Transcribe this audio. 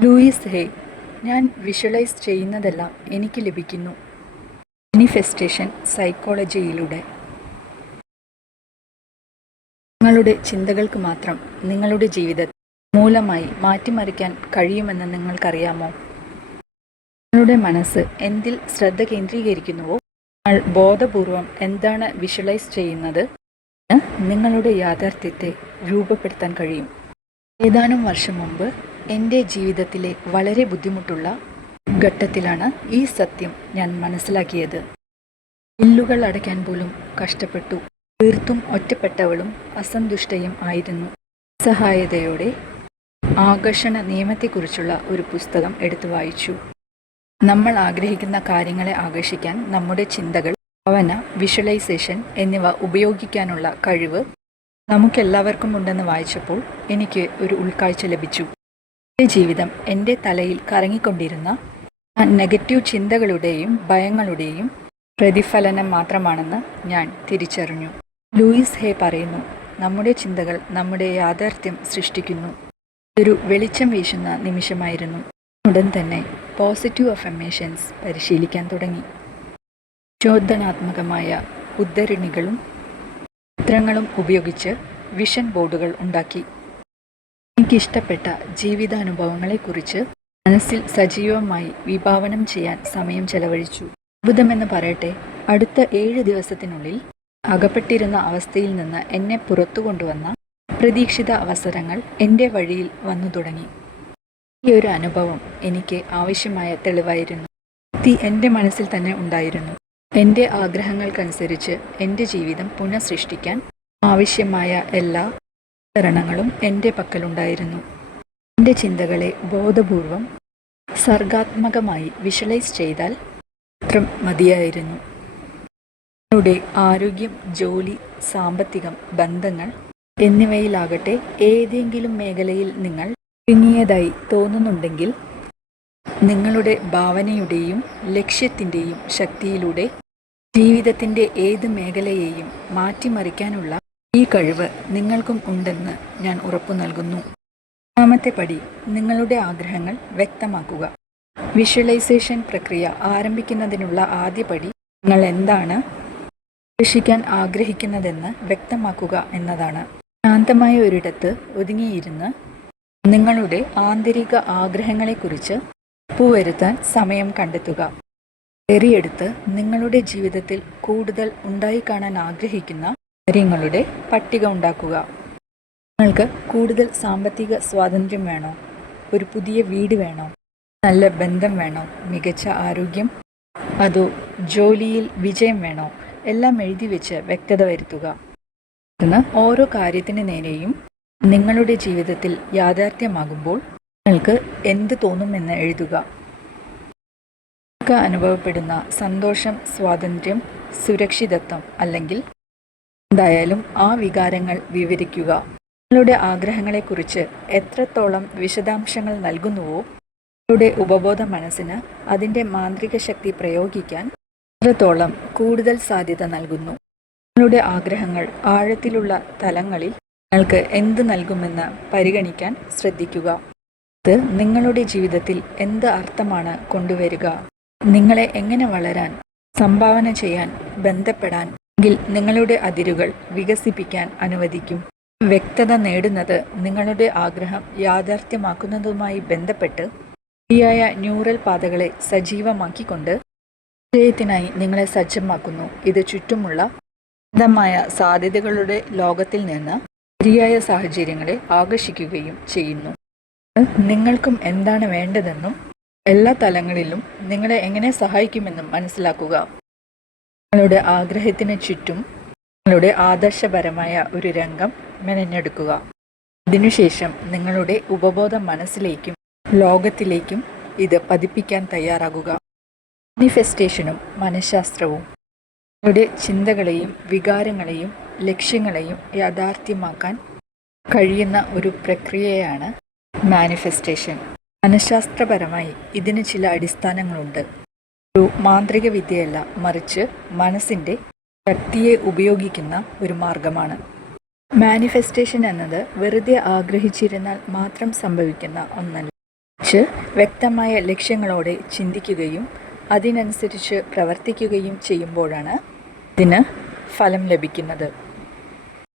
Luis ഹേ ഞാൻ visualise ചെയ്യുന്നതെല്ലാം എനിക്ക് ലഭിക്കുന്നു. മാനിഫെസ്റ്റേഷൻ സൈക്കോളജിയിലൂടെ. നിങ്ങളുടെ ചിന്തകൾക്ക് മാത്രം നിങ്ങളുടെ ജീവിതത്തെ മൂലമായി മാറ്റിമറിക്കാൻ കഴിയുമെന്ന് നിങ്ങൾക്കറിയാമോ? നിങ്ങളുടെ മനസ്സ് എന്തിൽ ശ്രദ്ധ കേന്ദ്രീകരിക്കുന്നുവോ? നിങ്ങൾ ബോധപൂർവം എന്താണ് വിഷ്വലൈസ് ചെയ്യുന്നത്? നിങ്ങളുടെ യാഥാർത്ഥ്യത്തെ രൂപപ്പെടുത്താൻ കഴിയും. ഏതാനും വർഷം മുമ്പ് എന്റെ ജീവിതത്തിലെ വളരെ ബുദ്ധിമുട്ടുള്ള ഘട്ടത്തിലാണ് ഈ സത്യം ഞാൻ മനസ്സിലാക്കിയത്. ബില്ലുകൾ അടയ്ക്കാൻ പോലും കഷ്ടപ്പെട്ടു. തീർത്തും ഒറ്റപ്പെട്ടവളും അസന്തുഷ്ടയും ആയിരുന്നു. സഹായതയോടെ ആകർഷണ നിയമത്തെക്കുറിച്ചുള്ള ഒരു പുസ്തകം എടുത്തു വായിച്ചു. നമ്മൾ ആഗ്രഹിക്കുന്ന കാര്യങ്ങളെ ആകർഷിക്കാൻ നമ്മുടെ ചിന്തകൾ ഭവന വിഷ്വലൈസേഷൻ എന്നിവ ഉപയോഗിക്കാനുള്ള കഴിവ് നമുക്കെല്ലാവർക്കും ഉണ്ടെന്ന് വായിച്ചപ്പോൾ എനിക്ക് ഒരു ഉൾക്കാഴ്ച ലഭിച്ചു. എന്റെ ജീവിതം എന്റെ തലയിൽ കറങ്ങിക്കൊണ്ടിരുന്ന നെഗറ്റീവ് ചിന്തകളുടെയും ഭയങ്ങളുടെയും പ്രതിഫലനം മാത്രമാണെന്ന് ഞാൻ തിരിച്ചറിഞ്ഞു. ലൂയിസ് ഹേ പറയുന്നു നമ്മുടെ ചിന്തകൾ നമ്മുടെ യാഥാർത്ഥ്യം സൃഷ്ടിക്കുന്നു. ഒരു വെളിച്ചം വീശുന്ന നിമിഷമായിരുന്നു. ഉടൻ തന്നെ പോസിറ്റീവ് അഫർമേഷൻസ് പരിശീലിക്കാൻ തുടങ്ങി. ചോദനാത്മകമായ ഉദ്ധരണികളും ചിത്രങ്ങളും ഉപയോഗിച്ച് വിഷൻ ബോർഡുകൾ ഉണ്ടാക്കി. എനിക്കിഷ്ടപ്പെട്ട ജീവിതാനുഭവങ്ങളെക്കുറിച്ച് മനസ്സിൽ സജീവമായി വിഭാവനം ചെയ്യാൻ സമയം ചെലവഴിച്ചു. അത്ഭുതമെന്ന് പറയട്ടെ അടുത്ത ഏഴ് ദിവസത്തിനുള്ളിൽ അകപ്പെട്ടിരുന്ന അവസ്ഥയിൽ നിന്ന് എന്നെ പുറത്തു കൊണ്ടുവന്ന പ്രതീക്ഷിത അവസരങ്ങൾ എന്റെ വഴിയിൽ വന്നു തുടങ്ങി. ഈ ഒരു അനുഭവം എനിക്ക് ആവശ്യമായ തെളിവായിരുന്നു. തീ എന്റെ മനസ്സിൽ തന്നെ ഉണ്ടായിരുന്നു. എന്റെ ആഗ്രഹങ്ങൾക്കനുസരിച്ച് എന്റെ ജീവിതം പുനഃസൃഷ്ടിക്കാൻ ആവശ്യമായ എല്ലാ ഉപകരണങ്ങളും എന്റെ പക്കലുണ്ടായിരുന്നു. എന്റെ ചിന്തകളെ ബോധപൂർവം സർഗാത്മകമായി വിഷ്വലൈസ് ചെയ്താൽ മാത്രം മതിയായിരുന്നു. നിങ്ങളുടെ ആരോഗ്യം ജോലി സാമ്പത്തികം ബന്ധങ്ങൾ എന്നിവയിലാകട്ടെ ഏതെങ്കിലും മേഖലയിൽ നിങ്ങൾ ചുരുങ്ങിയതായി തോന്നുന്നുണ്ടെങ്കിൽ നിങ്ങളുടെ ഭാവനയുടെയും ലക്ഷ്യത്തിന്റെയും ശക്തിയിലൂടെ ജീവിതത്തിന്റെ ഏത് മേഖലയെയും മാറ്റിമറിക്കാനുള്ള ഈ കഴിവ് നിങ്ങൾക്കും ഉണ്ടെന്ന് ഞാൻ ഉറപ്പു നൽകുന്നു. മൂന്നാമത്തെ പടി നിങ്ങളുടെ ആഗ്രഹങ്ങൾ വ്യക്തമാക്കുക. വിഷ്വലൈസേഷൻ പ്രക്രിയ ആരംഭിക്കുന്നതിനുള്ള ആദ്യ പടി നിങ്ങൾ എന്താണ് ആകർഷിക്കാൻ ആഗ്രഹിക്കുന്നതെന്ന് വ്യക്തമാക്കുക എന്നതാണ്. ശാന്തമായ ഒരിടത്ത് ഒതുങ്ങിയിരുന്ന് നിങ്ങളുടെ ആന്തരിക ആഗ്രഹങ്ങളെക്കുറിച്ച് പൂവരുത്താൻ സമയം കണ്ടെത്തുക. എറിയെടുത്ത് നിങ്ങളുടെ ജീവിതത്തിൽ കൂടുതൽ ഉണ്ടായി കാണാൻ ആഗ്രഹിക്കുന്ന കാര്യങ്ങളുടെ പട്ടിക ഉണ്ടാക്കുക. നിങ്ങൾക്ക് കൂടുതൽ സാമ്പത്തിക സ്വാതന്ത്ര്യം വേണോ? ഒരു പുതിയ വീട് വേണോ? നല്ല ബന്ധം വേണോ? മികച്ച ആരോഗ്യം? അതോ ജോലിയിൽ വിജയം വേണോ? എല്ലാം എഴുതി വെച്ച് വ്യക്തത വരുത്തുക. ഓരോ കാര്യത്തിന് നേരെയും നിങ്ങളുടെ ജീവിതത്തിൽ യാഥാർത്ഥ്യമാകുമ്പോൾ നിങ്ങൾക്ക് എന്ത് തോന്നുമെന്ന് എഴുതുക. നിങ്ങൾക്ക് അനുഭവപ്പെടുന്ന സന്തോഷം സ്വാതന്ത്ര്യം സുരക്ഷിതത്വം അല്ലെങ്കിൽ എന്തായാലും ആ വികാരങ്ങൾ വിവരിക്കുക. നിങ്ങളുടെ ആഗ്രഹങ്ങളെക്കുറിച്ച് എത്രത്തോളം വിശദാംശങ്ങൾ നൽകുന്നുവോ നിങ്ങളുടെ ഉപബോധ മനസ്സിന് അതിന്റെ മാന്ത്രിക ശക്തി പ്രയോഗിക്കാൻ എത്രത്തോളം കൂടുതൽ സാധ്യത നൽകുന്നു. നിങ്ങളുടെ ആഗ്രഹങ്ങൾ ആഴത്തിലുള്ള തലങ്ങളിൽ നിങ്ങൾക്ക് എന്ത് നൽകുമെന്ന് പരിഗണിക്കാൻ ശ്രദ്ധിക്കുക. ഇത് നിങ്ങളുടെ ജീവിതത്തിൽ എന്ത് അർത്ഥമാണ് കൊണ്ടുവരിക? നിങ്ങളെ എങ്ങനെ വളരാൻ സംഭാവന ചെയ്യാൻ ബന്ധപ്പെടാൻ എങ്കിൽ നിങ്ങളുടെ അതിരുകൾ വികസിപ്പിക്കാൻ അനുവദിക്കും. വ്യക്തത നേടുന്നത് നിങ്ങളുടെ ആഗ്രഹം യാഥാർത്ഥ്യമാക്കുന്നതുമായി ബന്ധപ്പെട്ട് ശരിയായ ന്യൂറൽ പാതകളെ സജീവമാക്കിക്കൊണ്ട് വിജയത്തിനായി നിങ്ങളെ സജ്ജമാക്കുന്നു. ഇത് ചുറ്റുമുള്ള അനന്തമായ സാധ്യതകളുടെ ലോകത്തിൽ നിന്ന് ശരിയായ സാഹചര്യങ്ങളെ ആകർഷിക്കുകയും ചെയ്യുന്നു. നിങ്ങൾക്കും എന്താണ് വേണ്ടതെന്നും എല്ലാ തലങ്ങളിലും നിങ്ങളെ എങ്ങനെ സഹായിക്കുമെന്നും മനസ്സിലാക്കുക. നിങ്ങളുടെ ആഗ്രഹത്തിന് ചുറ്റും നിങ്ങളുടെ ആദർശപരമായ ഒരു രംഗം മെനഞ്ഞെടുക്കുക. അതിനുശേഷം നിങ്ങളുടെ ഉപബോധ മനസ്സിലേക്കും ലോകത്തിലേക്കും ഇത് പതിപ്പിക്കാൻ തയ്യാറാകുക. മാനിഫെസ്റ്റേഷനും മനഃശാസ്ത്രവും നിങ്ങളുടെ ചിന്തകളെയും വികാരങ്ങളെയും ലക്ഷ്യങ്ങളെയും യാഥാർത്ഥ്യമാക്കാൻ കഴിയുന്ന ഒരു പ്രക്രിയയാണ് മാനിഫെസ്റ്റേഷൻ. മനഃശാസ്ത്രപരമായി ഇതിന് ചില അടിസ്ഥാനങ്ങളുണ്ട്. ഒരു മാന്ത്രിക വിദ്യയല്ല മറിച്ച് മനസ്സിന്റെ ശക്തിയെ ഉപയോഗിക്കുന്ന ഒരു മാർഗമാണ്. മാനിഫെസ്റ്റേഷൻ എന്നത് വെറുതെ ആഗ്രഹിച്ചിരുന്നാൽ മാത്രം സംഭവിക്കുന്ന ഒന്നല്ല. മറിച്ച് വ്യക്തമായ ലക്ഷ്യങ്ങളോടെ ചിന്തിക്കുകയും അതിനനുസരിച്ച് പ്രവർത്തിക്കുകയും ചെയ്യുമ്പോഴാണ് ഇതിന് ഫലം ലഭിക്കുന്നത്.